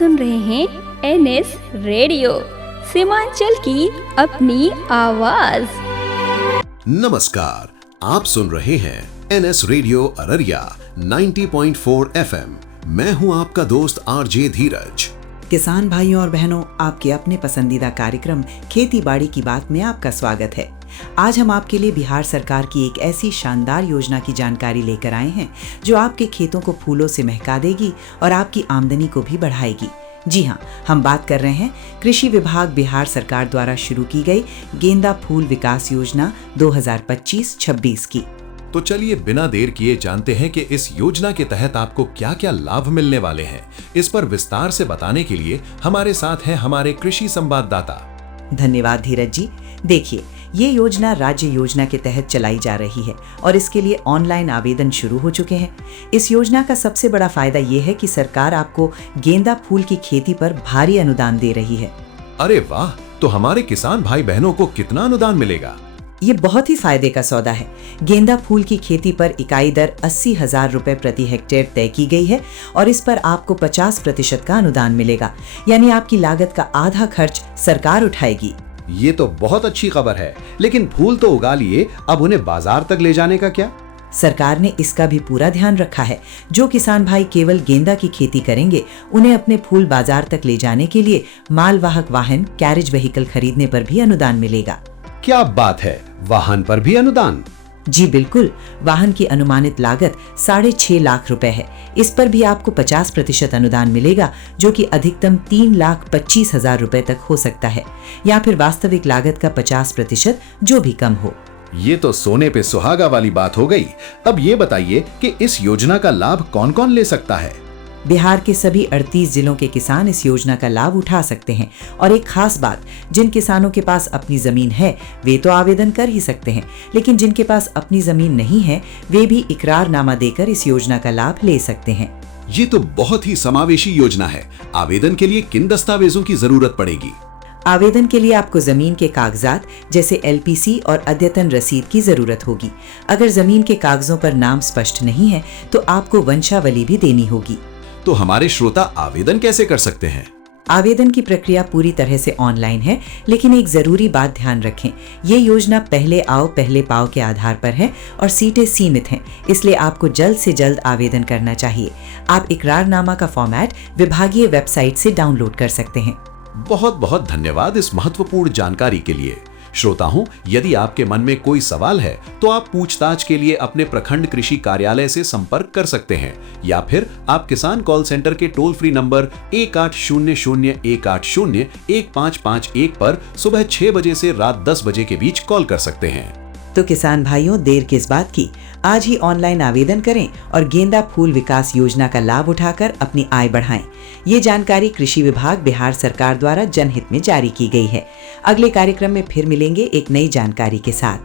सुन रहे हैं NS radio, Seemanchal की अपनी आवाज। नमस्कार, आप सुन रहे हैं एनएस रेडियो अररिया 90.4 एफएम। मैं हूं आपका दोस्त आरजे धीरज। किसान भाइयों और बहनों, आपके अपने पसंदीदा कार्यक्रम खेती बाड़ी की बात में आपका स्वागत है। आज हम आपके लिए बिहार सरकार की एक ऐसी शानदार योजना की जानकारी लेकर आए हैं जो आपके खेतों को फूलों से महका देगी और आपकी आमदनी को भी बढ़ाएगी। जी हाँ, हम बात कर रहे हैं कृषि विभाग बिहार सरकार द्वारा शुरू की गई गेंदा फूल विकास योजना 2025-26 की। तो चलिए बिना देर किए जानते हैं कि इस योजना के तहत आपको क्या क्या लाभ मिलने वाले हैं। इस पर विस्तार से बताने के लिए हमारे साथ हैं हमारे कृषि संवाददाता। धन्यवाद धीरज जी। देखिए, ये योजना राज्य योजना के तहत चलाई जा रही है और इसके लिए ऑनलाइन आवेदन शुरू हो चुके हैं। इस योजना का सबसे बड़ा फायदा ये है कि सरकार आपको गेंदा फूल की खेती पर भारी अनुदान दे रही है। अरे वाह, तो हमारे किसान भाई बहनों को कितना अनुदान मिलेगा? ये बहुत ही फायदे का सौदा है। गेंदा फूल की खेती पर इकाई दर 80,000 रुपए प्रति हेक्टेयर तय की गई है और इस पर आपको 50% का अनुदान मिलेगा, यानी आपकी लागत का आधा खर्च सरकार उठाएगी। ये तो बहुत अच्छी खबर है, लेकिन फूल तो उगा लिए, अब उन्हें बाजार तक ले जाने का क्या? सरकार ने इसका भी पूरा ध्यान रखा है। जो किसान भाई केवल गेंदा की खेती करेंगे, उन्हें अपने फूल बाजार तक ले जाने के लिए मालवाहक वाहन कैरेज व्हीकल खरीदने पर भी अनुदान मिलेगा। क्या बात है, वाहन पर भी अनुदान? जी बिल्कुल, वाहन की अनुमानित लागत 6.5 लाख रुपए है। इस पर भी आपको 50% अनुदान मिलेगा, जो कि अधिकतम 3,25,000 रुपए तक हो सकता है, या फिर वास्तविक लागत का 50% जो भी कम हो। ये तो सोने पे सुहागा वाली बात हो गई। अब ये बताइए कि इस योजना का लाभ कौन कौन ले सकता है? बिहार के सभी 38 जिलों के किसान इस योजना का लाभ उठा सकते हैं। और एक खास बात, जिन किसानों के पास अपनी जमीन है वे तो आवेदन कर ही सकते हैं, लेकिन जिनके पास अपनी जमीन नहीं है वे भी इकरारनामा देकर इस योजना का लाभ ले सकते हैं। ये तो बहुत ही समावेशी योजना है। आवेदन के लिए किन दस्तावेजों की जरूरत पड़ेगी? आवेदन के लिए आपको जमीन के कागजात जैसे एलपीसी और अद्यतन रसीद की जरूरत होगी। अगर जमीन के कागजों पर नाम स्पष्ट नहीं है तो आपको वंशावली भी देनी होगी। तो हमारे श्रोता आवेदन कैसे कर सकते हैं? आवेदन की प्रक्रिया पूरी तरह से ऑनलाइन है, लेकिन एक जरूरी बात ध्यान रखें, ये योजना पहले आओ पहले पाओ के आधार पर है और सीटें सीमित हैं, इसलिए आपको जल्द से जल्द आवेदन करना चाहिए। आप इकरारनामा का फॉर्मेट विभागीय वेबसाइट से डाउनलोड कर सकते हैं। बहुत बहुत धन्यवाद इस महत्वपूर्ण जानकारी के लिए। श्रोताओं, यदि आपके मन में कोई सवाल है तो आप पूछताछ के लिए अपने प्रखंड कृषि कार्यालय से संपर्क कर सकते हैं, या फिर आप किसान कॉल सेंटर के टोल फ्री नंबर 1800-180-1551 पर सुबह 6 बजे से रात 10 बजे के बीच कॉल कर सकते हैं। तो किसान भाइयों, देर किस बात की, आज ही ऑनलाइन आवेदन करें और गेंदा फूल विकास योजना का लाभ उठाकर अपनी आय बढ़ाएं। ये जानकारी कृषि विभाग बिहार सरकार द्वारा जनहित में जारी की गई है। अगले कार्यक्रम में फिर मिलेंगे एक नई जानकारी के साथ।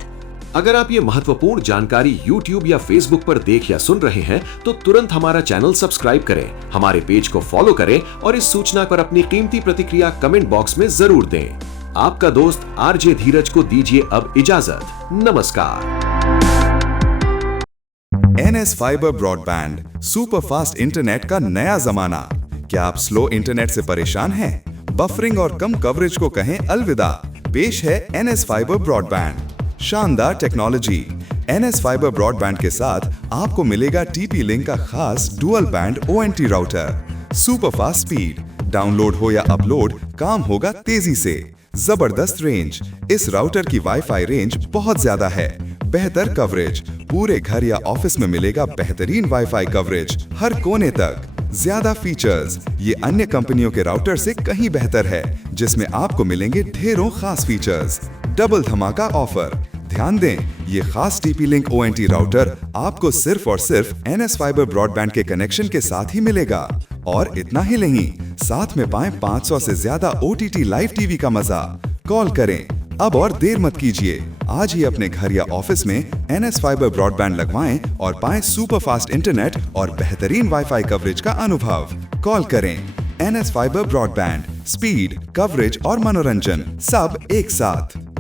अगर आप ये महत्वपूर्ण जानकारी YouTube या Facebook पर देख या सुन रहे हैं तो तुरंत हमारा चैनल सब्सक्राइब करें, हमारे पेज को फॉलो करें और इस सूचना पर अपनी कीमती प्रतिक्रिया कमेंट बॉक्स में जरूर दें। आपका दोस्त आरजे धीरज को दीजिए अब इजाजत। नमस्कार। NS fibre broadband super fast internet का नया जमाना। क्या आप स्लो इंटरनेट से परेशान हैं? बफरिंग और कम कवरेज को कहें अलविदा। पेश है एनएस फाइबर ब्रॉडबैंड। शानदार टेक्नोलॉजी। एनएस फाइबर ब्रॉडबैंड के साथ आपको मिलेगा टीपी लिंक का खास dual band ONT router. Super fast speed, download हो या अपलोड, काम होगा तेजी से। जबरदस्त रेंज। इस राउटर की वाईफाई रेंज बहुत ज्यादा है। बेहतर कवरेज, पूरे घर या ऑफिस में मिलेगा बेहतरीन वाईफाई कवरेज हर कोने तक। ज्यादा फीचर्स, ये अन्य कंपनियों के राउटर से कहीं बेहतर है, जिसमें आपको मिलेंगे ढेरों खास फीचर्स। डबल धमाका ऑफर। ध्यान दें, ये खास टीपी लिंक ओएनटी राउटर आपको सिर्फ और सिर्फ एनएस फाइबर ब्रॉडबैंड के कनेक्शन के साथ ही मिलेगा। और इतना ही नहीं, साथ में पाएं 500 से ज्यादा OTT लाइव टीवी का मजा। कॉल करें अब और देर मत कीजिए। आज ही अपने घर या ऑफिस में एनएस फाइबर ब्रॉडबैंड लगवाएं और पाएं सुपर फास्ट इंटरनेट और बेहतरीन वाईफाई कवरेज का अनुभव। कॉल करें। NS fibre broadband, speed, coverage और मनोरंजन सब एक साथ।